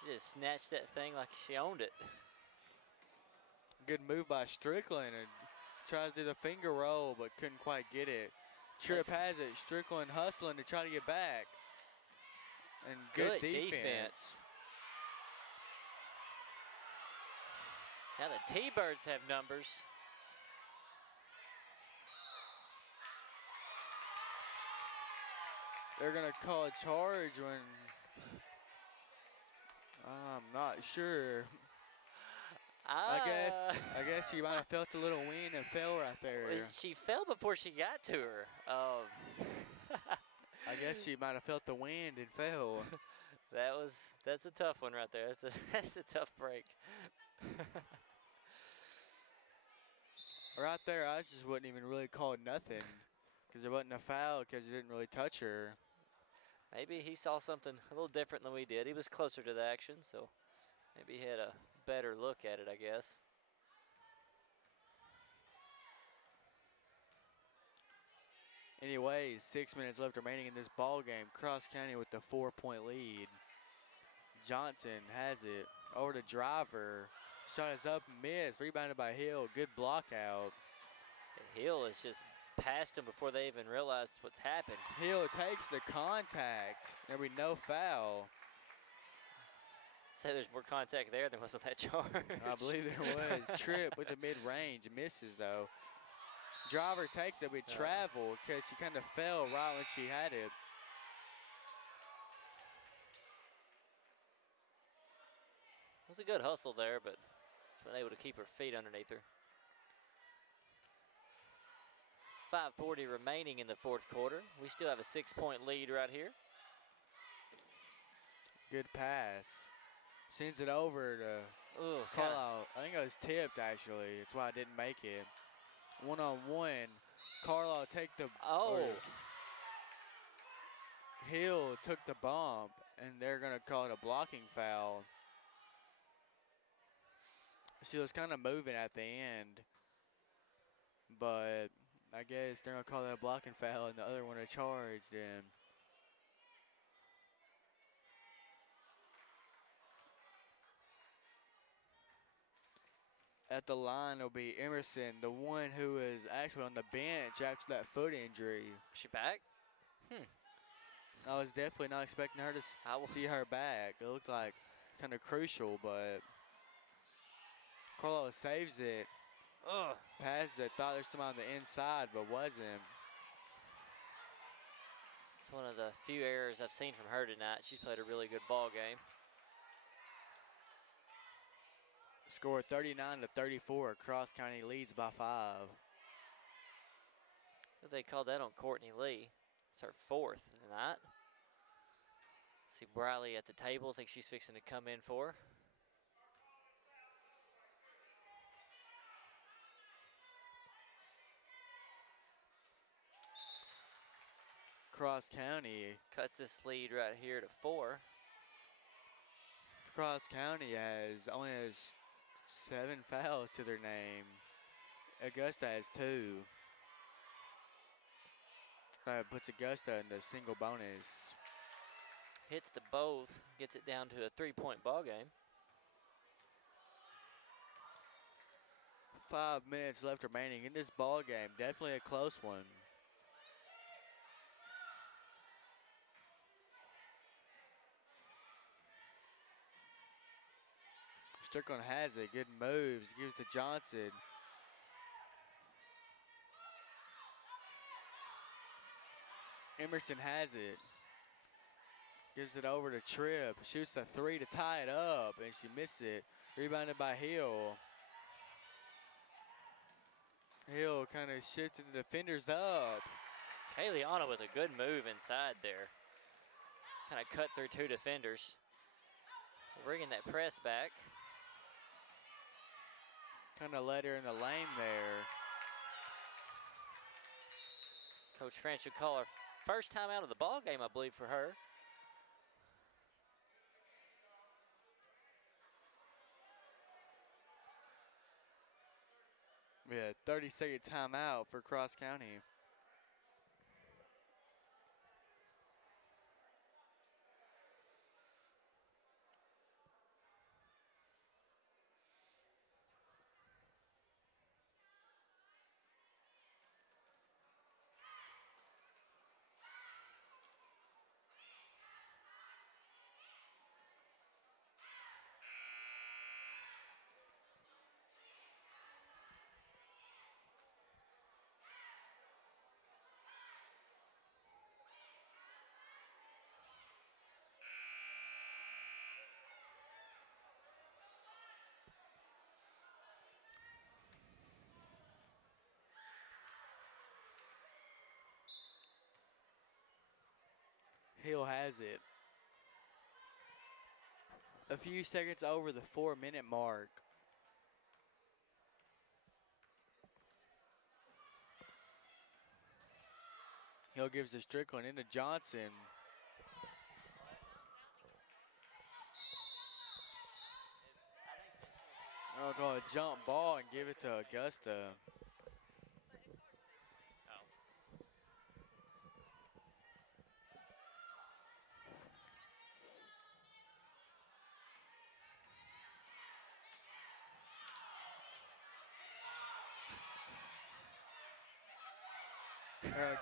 She just snatched that thing like she owned it. Good move by Strickland. And tries to do the finger roll, but couldn't quite get it. Tripp has it. Strickland hustling to try to get back. And good defense. Now the T-Birds have numbers. They're going to call a charge when I'm not sure. I guess she might have felt a little wind and fell right there. She fell before she got to her. I guess she might have felt the wind and fell. That's a tough one right there. That's a tough break. Right there, I just wouldn't even really call nothing because it wasn't a foul because you didn't really touch her. Maybe he saw something a little different than we did. He was closer to the action, so maybe he had a better look at it, I guess. Anyways, 6 minutes left remaining in this ball game. Cross County with the 4-point lead. Johnson has it over to Driver. Shot is up and missed. Rebounded by Hill. Good block out. Hill has just passed him before they even realized what's happened. Hill takes the contact. There'll be no foul. Say there's more contact there than was on that charge. I believe there was. Tripp with the mid-range. Misses, though. Driver takes it with travel because she kind of fell right when she had it. It was a good hustle there, but she's been able to keep her feet underneath her. 5:40 remaining in the fourth quarter. We still have a 6-point lead right here. Good pass. Sends it over to Carlisle. I think it was tipped, actually. That's why I didn't make it. One-on-one. Carlisle take the... Hill took the bump, and they're going to call it a blocking foul. She was kind of moving at the end, but I guess they're going to call that a blocking foul, and the other one a charge then. At the line will be Emerson, the one who is actually on the bench after that foot injury. Is she back? I was definitely not expecting her to see her back. It looked like kind of crucial, but Carlisle saves it. Passes it. Thought there's someone on the inside, but wasn't. It's one of the few errors I've seen from her tonight. She played a really good ball game. Score 39-34. Cross County leads by 5. They called that on Courtney Lee. It's her 4th tonight. See Briley at the table. Think she's fixing to come in for her. Cross County cuts this lead right here to 4. Cross County only has 7 fouls to their name. Augusta has 2. That puts Augusta in the single bonus. Hits the both, gets it down to a 3-point ball game. 5 minutes left remaining in this ball game. Definitely a close one. Strickland has it. Good moves. Gives to Johnson. Emerson has it. Gives it over to Tripp. Shoots the 3 to tie it up, and she missed it. Rebounded by Hill. Hill kind of shifted the defenders up. Kayliana with a good move inside there. Kind of cut through 2 defenders. Bringing that press back. Kind of led her in the lane there. Coach French would call her first time out of the ball game, I believe, for her. Yeah, 30-second timeout for Cross County. Hill has it. A few seconds over the 4-minute mark. Hill gives to Strickland into Johnson. I'll call a jump ball and give it to Augusta.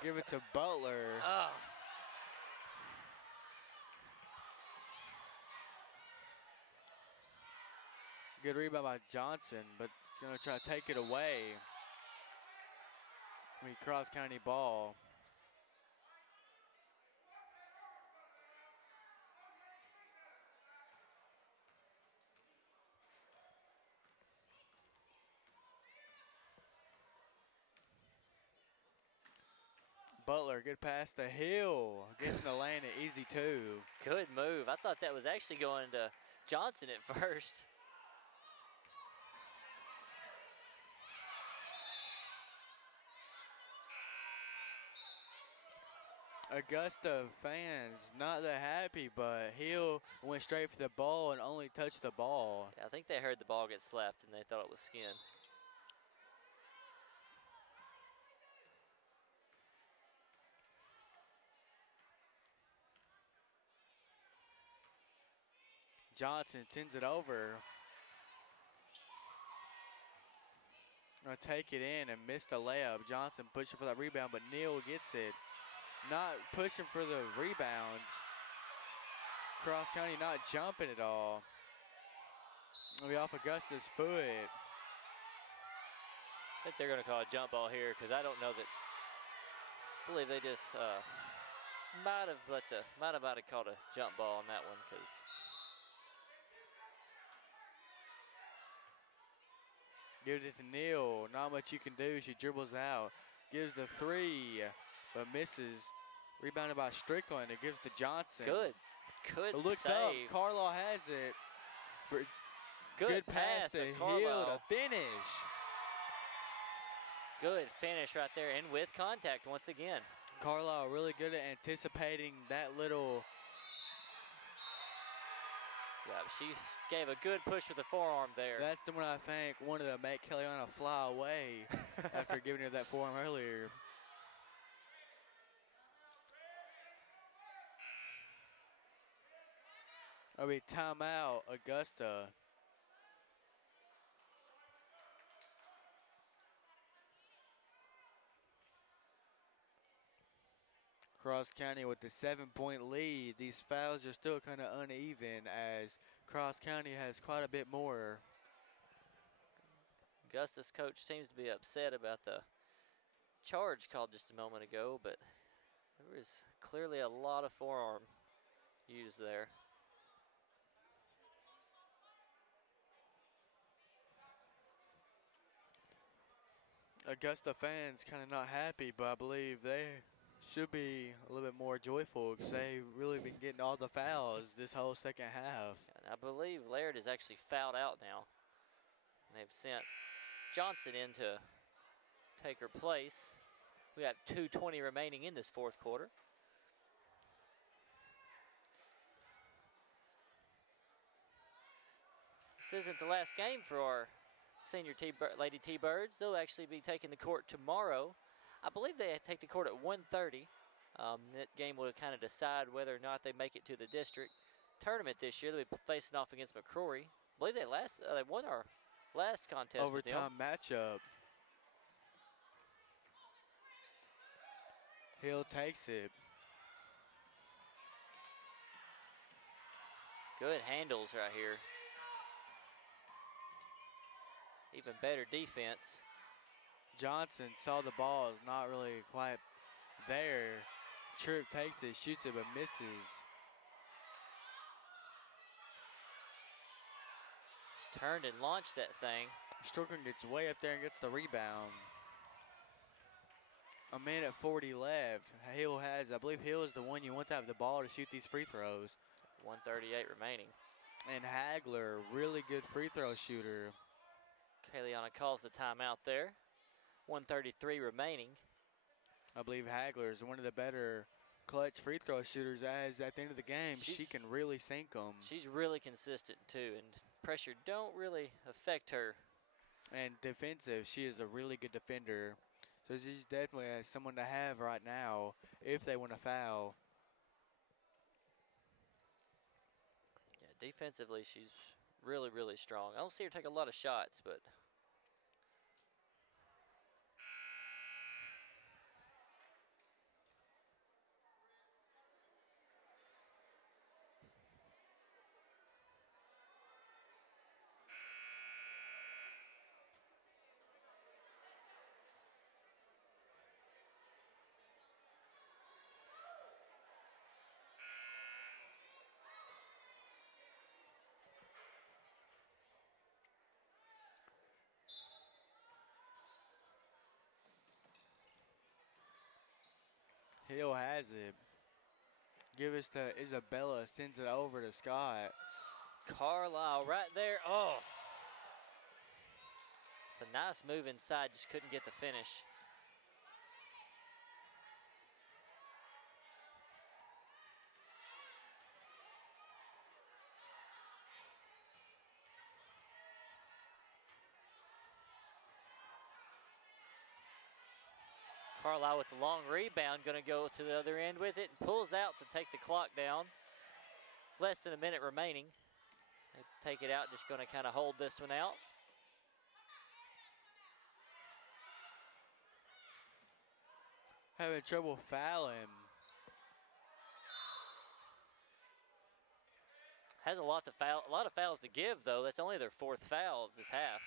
Give it to Butler. Oh. Good rebound by Johnson, but he's going to try to take it away. Cross county ball. Butler, good pass to Hill. Gets in the lane at easy two. Good move. I thought that was actually going to Johnson at first. Augusta fans not that happy, but Hill went straight for the ball and only touched the ball. Yeah, I think they heard the ball get slapped and they thought it was skin. Johnson sends it over. Gonna take it in and miss the layup. Johnson pushing for that rebound, but Neal gets it. Not pushing for the rebounds. Cross County not jumping at all. It'll be off Augusta's foot. I think they're going to call a jump ball here because I don't know that. I believe they just might have called a jump ball on that one because. Gives it to Neal. Not much you can do. She dribbles out. Gives the three, but misses. Rebounded by Strickland. It gives to Johnson. Good It looks save. up. Carlisle has it. Good pass to Hill to finish. Good finish right there, and with contact once again. Carlisle really good at anticipating that little. Yeah, she gave a good push with the forearm there. That's the one I think wanted to make Kellyana fly away after giving her that forearm earlier. It'll be timeout, Augusta. Cross County with the 7-point lead. These fouls are still kind of uneven as Cross County has quite a bit more. Augusta's coach seems to be upset about the charge called just a moment ago, but there was clearly a lot of forearm used there. Augusta fans kind of not happy, but I believe they should be a little bit more joyful because they've really been getting all the fouls this whole second half. And I believe Laird is actually fouled out now. They've sent Johnson in to take her place. We got 2:20 remaining in this fourth quarter. This isn't the last game for our senior Lady T-Birds. They'll actually be taking the court tomorrow. I believe they take the court at 1:30. That game will kind of decide whether or not they make it to the district tournament this year. They'll be facing off against McCrory. I believe they won our last contest. Overtime matchup. Hill takes it. Good handles right here. Even better defense. Johnson saw the ball, is not really quite there. Tripp takes it, shoots it, but misses. Just turned and launched that thing. Strickland gets way up there and gets the rebound. A minute 40 left. Hill has I believe Hill is the one you want to have the ball to shoot these free throws. 1:38 remaining. And Hagler, really good free throw shooter. Kayliana calls the timeout there. 1:33 remaining. I believe Hagler is one of the better clutch free throw shooters, as at the end of the game, she can really sink them. She's really consistent too, and pressure don't really affect her. And defensive, she is a really good defender. So she's definitely someone to have right now if they want to foul. Yeah, defensively, she's really, really strong. I don't see her take a lot of shots, but Hill has it. Give us to Isabella, sends it over to Scott. Carlisle right there. Oh. A nice move inside, just couldn't get the finish. Carlisle with the long rebound, going to go to the other end with it and pulls out to take the clock down. Less than a minute remaining. They take it out, just going to kind of hold this one out. Having trouble fouling. Has a lot of fouls to give though. That's only their fourth foul of this half.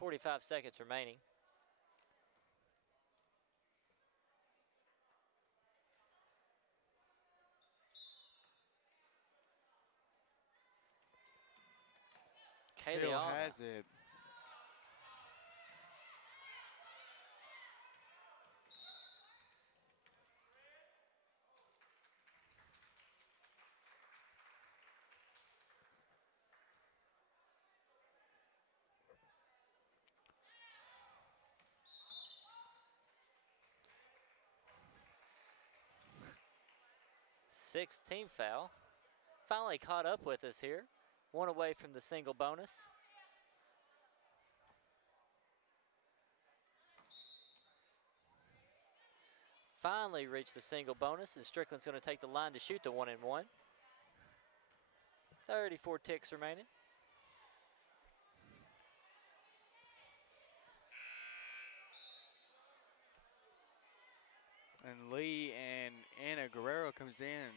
45 seconds remaining. Hill has it. Sixth team foul. Finally caught up with us here. One away from the single bonus. Finally reached the single bonus, and Strickland's going to take the line to shoot the 1-and-1. 34 ticks remaining. And Lee and Anna Guerrero comes in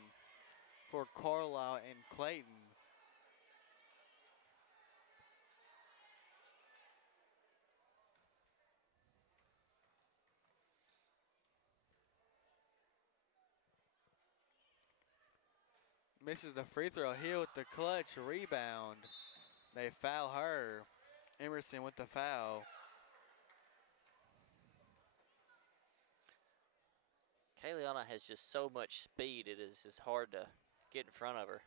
for Carlisle and Clayton. Misses the free throw. Hill with the clutch rebound. They foul her. Emerson with the foul. Kayliana has just so much speed, it is just hard to get in front of her.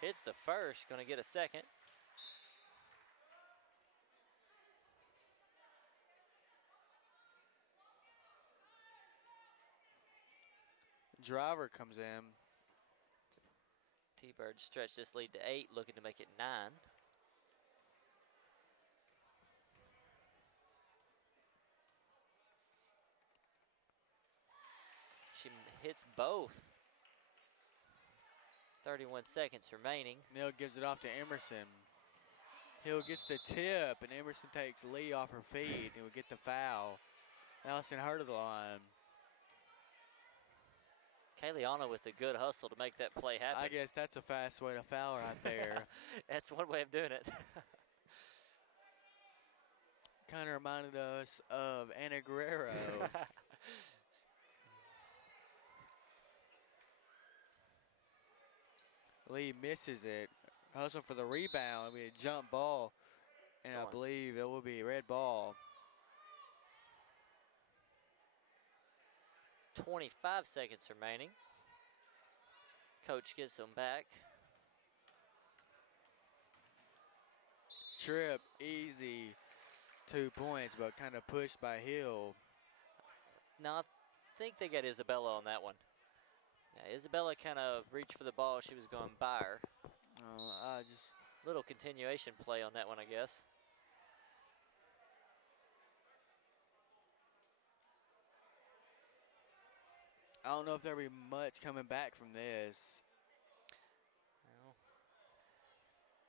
Hits the first, going to get a second. Driver comes in. T-Birds stretch this lead to 8, looking to make it 9. She hits both. 31 seconds remaining. Neal gives it off to Emerson. Hill gets the tip, and Emerson takes Lee off her feet, and we get the foul. Allison her to the line. Kayliana with a good hustle to make that play happen. I guess that's a fast way to foul right there. That's one way of doing it. Kind of reminded us of Anna Guerrero. Lee misses it. Hustle for the rebound. It'll be a jump ball and a believe it will be red ball. 25 seconds remaining. Coach gets them back. Tripp, easy 2 points, but kind of pushed by Hill. Now, I think they got Isabella on that one. Yeah, Isabella kind of reached for the ball. She was going by her. Little continuation play on that one, I guess. I don't know if there'll be much coming back from this. Well,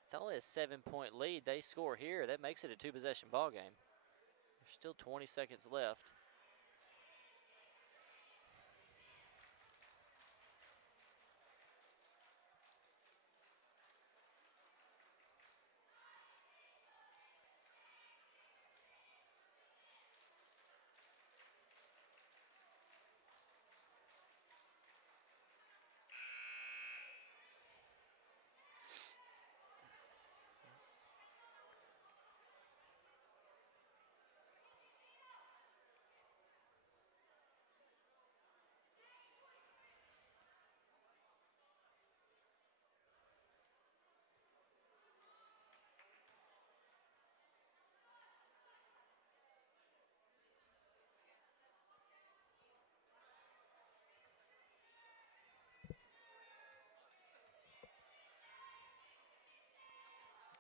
it's only a 7-point lead. They score here. That makes it a 2-possession ball game. There's still 20 seconds left.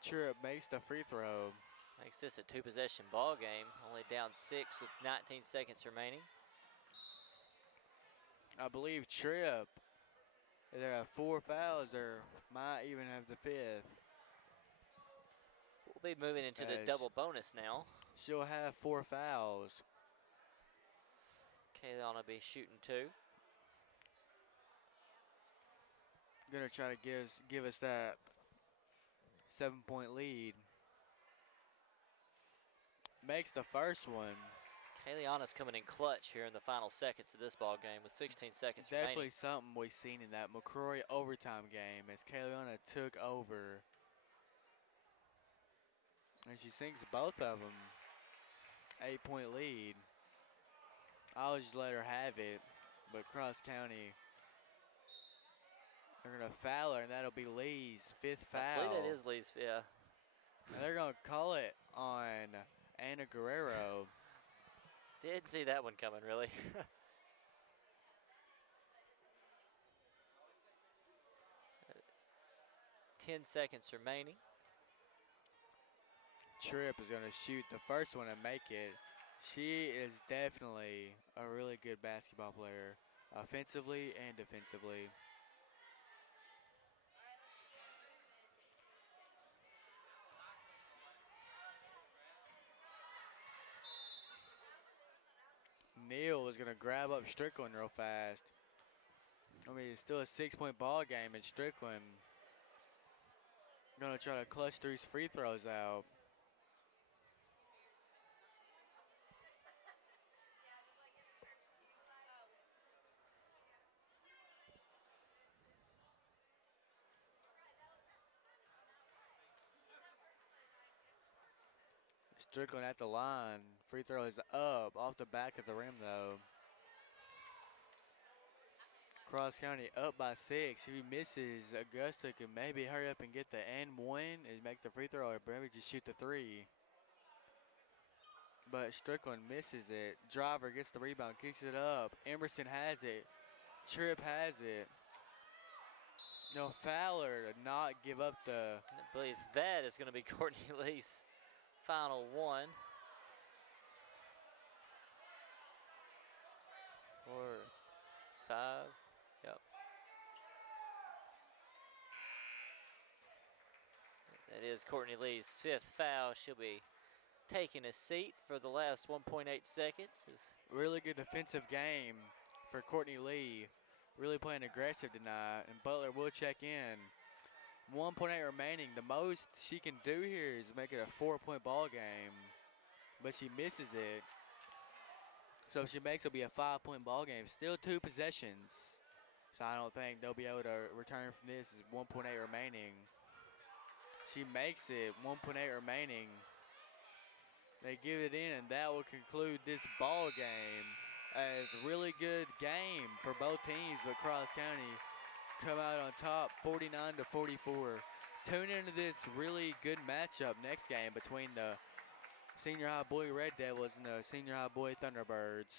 Tripp makes the free throw. Makes this a 2-possession ball game. Only down 6 with 19 seconds remaining. I believe Tripp, if there are 4 fouls, there might even have the 5th. We'll be moving into the double bonus now. She'll have 4 fouls. Kayla will be shooting 2. Gonna try to give us that 7-point lead. Makes the first one. Kayliana's coming in clutch here in the final seconds of this ball game with 16 seconds Definitely remaining. something we've seen in that McCrory overtime game as Kayliana took over. And she sinks both of them. 8-point lead. I'll just let her have it, but Cross County, they're gonna foul her, and that'll be Lee's 5th foul. I believe that is Lee's, yeah. And they're gonna call it on Anna Guerrero. Didn't see that one coming, really. 10 seconds remaining. Tripp is gonna shoot the first one and make it. She is definitely a really good basketball player, offensively and defensively. Neal is gonna grab up Strickland real fast. I mean, it's still a 6-point ball game, and Strickland gonna try to clutch these free throws out. Strickland at the line. Free throw is up, off the back of the rim though. Cross County up by 6. If he misses, Augusta can maybe hurry up and get the N1 and make the free throw, or maybe just shoot the 3. But Strickland misses it. Driver gets the rebound, kicks it up. Emerson has it. Tripp has it. No, Fowler to not give up the... I believe that is going to be Courtney Lee's final one. 4, 5, yep. That is Courtney Lee's 5th foul. She'll be taking a seat for the last 1.8 seconds. Really good defensive game for Courtney Lee. Really playing aggressive tonight, and Butler will check in. 1.8 remaining. The most she can do here is make it a 4-point ball game, but she misses it. So if she makes it, it'll be a 5-point ball game. Still 2 possessions. So I don't think they'll be able to return from this. Is 1.8 remaining. She makes it. 1.8 remaining. They give it in, and that will conclude this ball game. As a really good game for both teams, but Cross County come out on top 49 to 44. Tune into this really good matchup next game between the Senior High Boy Red Devils and the Senior High Boy Thunderbirds.